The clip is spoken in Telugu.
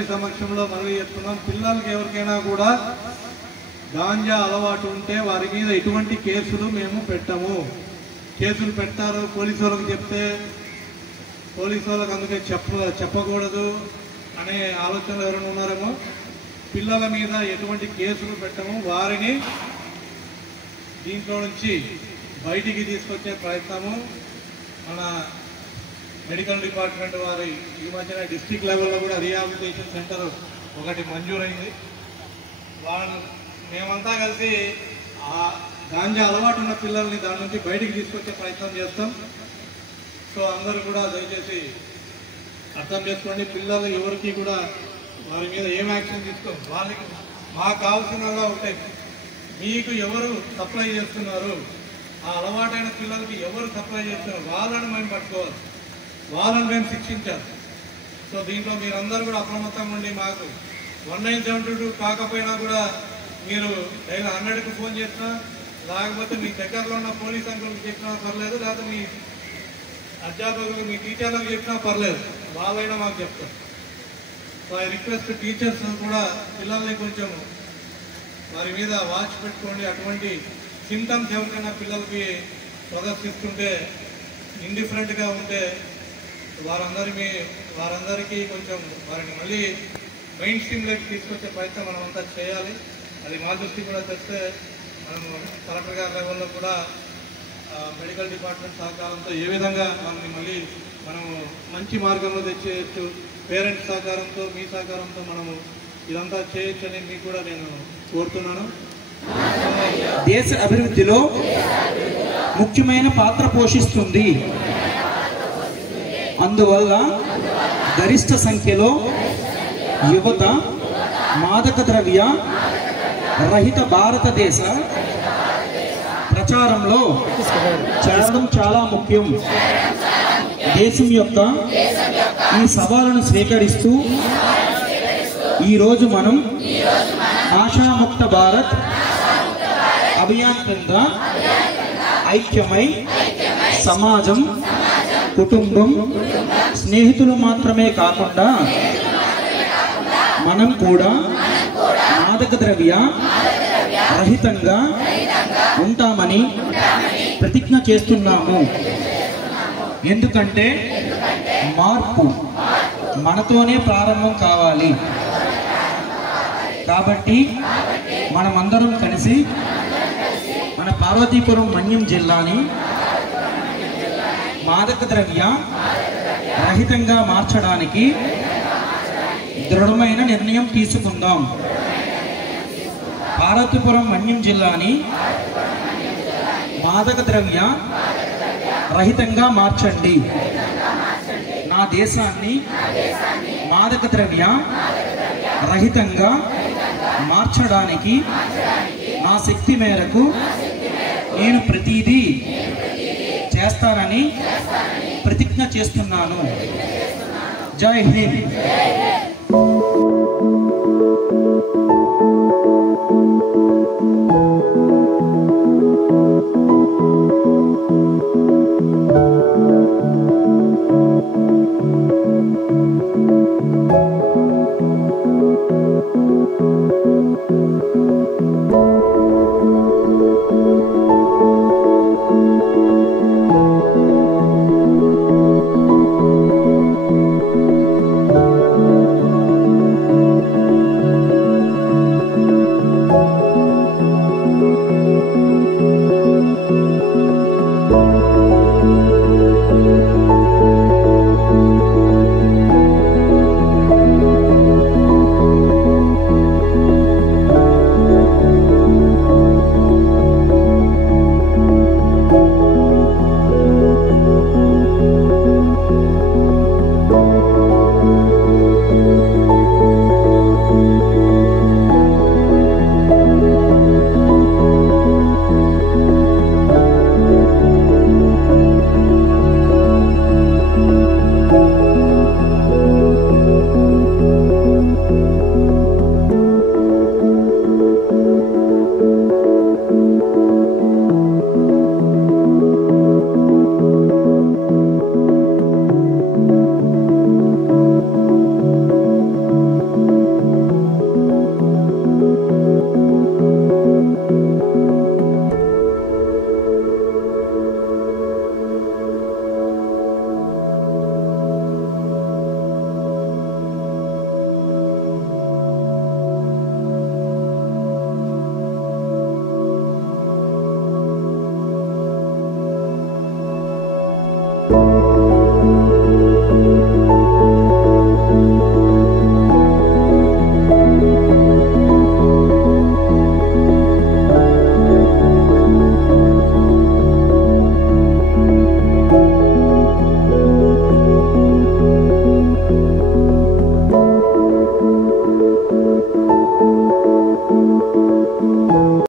అందరి సమక్షంలో మనవి చేస్తున్నాం, పిల్లలకి ఎవరికైనా కూడా గాంజా అలవాటు ఉంటే వారి మీద ఎటువంటి కేసులు మేము పెట్టము. కేసులు పెట్టారు పోలీసు వాళ్ళకి చెప్తే పోలీసు వాళ్ళకి అందుకే చెప్పకూడదు అనే ఆలోచనలు ఎవరైనా ఉన్నారేమో. పిల్లల మీద ఎటువంటి కేసులు పెట్టము. వారిని దీంట్లో నుంచి బయటికి తీసుకొచ్చే ప్రయత్నము మన మెడికల్ డిపార్ట్మెంట్ వారి ఈ మధ్యన డిస్ట్రిక్ట్ లెవెల్లో కూడా రీహాబిలిటేషన్ సెంటర్ ఒకటి మంజూరైంది. వాళ్ళని మేమంతా కలిసి ఆ గాంజా అలవాటు ఉన్న పిల్లల్ని దాని నుంచి బయటికి తీసుకొచ్చే ప్రయత్నం చేస్తాం. సో అందరూ కూడా దయచేసి అర్థం చేసుకోండి. పిల్లలు ఎవరికి కూడా వారి మీద ఏం యాక్షన్ తీసుకోం. వాళ్ళకి మాకు కావాల్సినలా ఉంటాయి. మీకు ఎవరు సప్లై చేస్తున్నారు, ఆ అలవాటైన పిల్లలకి ఎవరు సప్లై చేస్తున్నారు వాళ్ళని మేము పట్టుకోవాలి, వాళ్ళని మేము శిక్షించాలి. సో దీంట్లో మీరందరూ కూడా అప్రమత్తంగా ఉండి మాకు 1972 కాకపోయినా కూడా మీరు డైలీ 100కి ఫోన్ చేసినా, లేకపోతే మీ దగ్గరలో ఉన్న పోలీస్ అంకుల్కి చెప్పినా పర్లేదు, లేకపోతే మీ అధ్యాపకులు మీ టీచర్లకు చెప్పినా పర్లేదు, వాళ్ళైనా మాకు చెప్తారు. సో ఐ రిక్వెస్ట్ టీచర్స్ కూడా పిల్లల్ని కొంచెం వారి మీద వాచ్ పెట్టుకోండి. అటువంటి సింటమ్స్ ఎవరికైనా పిల్లలకి ప్రదర్శిస్తుంటే, ఇండిఫరెంట్గా ఉంటే వారందరికీ కొంచెం వారిని మళ్ళీ మెయిన్ స్ట్రీమ్లోకి తీసుకొచ్చే ప్రయత్నం మనం అంతా చేయాలి. అది మా దృష్టి కూడా తెస్తే మనము కలెక్టర్ గారి లెవెల్లో కూడా మెడికల్ డిపార్ట్మెంట్ సహకారంతో ఏ విధంగా మనల్ని మళ్ళీ మనము మంచి మార్గంలో తెచ్చేయచ్చు, పేరెంట్స్ సహకారంతో మీ సహకారంతో మనము ఇదంతా చేయొచ్చు అని మీకు కూడా నేను కోరుతున్నాను. దేశ అభివృద్ధిలో ముఖ్యమైన పాత్ర పోషిస్తుంది. అందువల్ల గరిష్ట సంఖ్యలో యువత మాదక ద్రవ్య రహిత భారతదేశ ప్రచారంలో చేరడం చాలా ముఖ్యం. దేశం యొక్క ఈ సవాలును స్వీకరిస్తూ ఈరోజు మనం ఆశాముక్త భారత్ అభియాన్ కింద ఐక్యమై సమాజం, కుటుంబం, స్నేహితులు మాత్రమే కాకుండా మనం కూడా మాదక ద్రవ్య రహితంగా ఉంటామని ప్రతిజ్ఞ చేస్తున్నాము. ఎందుకంటే మార్పు మనతోనే ప్రారంభం కావాలి. కాబట్టి మనమందరం కలిసి మన పార్వతీపురం మన్యం జిల్లాని మాదక ద్రవ్య రహితంగా మార్చడానికి దృఢమైన నిర్ణయం తీసుకుందాం. పార్వతీపురం మన్యం జిల్లాని మాదక ద్రవ్య రహితంగా మార్చండి. నా దేశాన్ని మాదక ద్రవ్య రహితంగా మార్చడానికి నా శక్తి మేరకు నేను ప్రతిదీ చేస్తానని ప్రతిజ్ఞ చేస్తున్నాను. జై హింద్.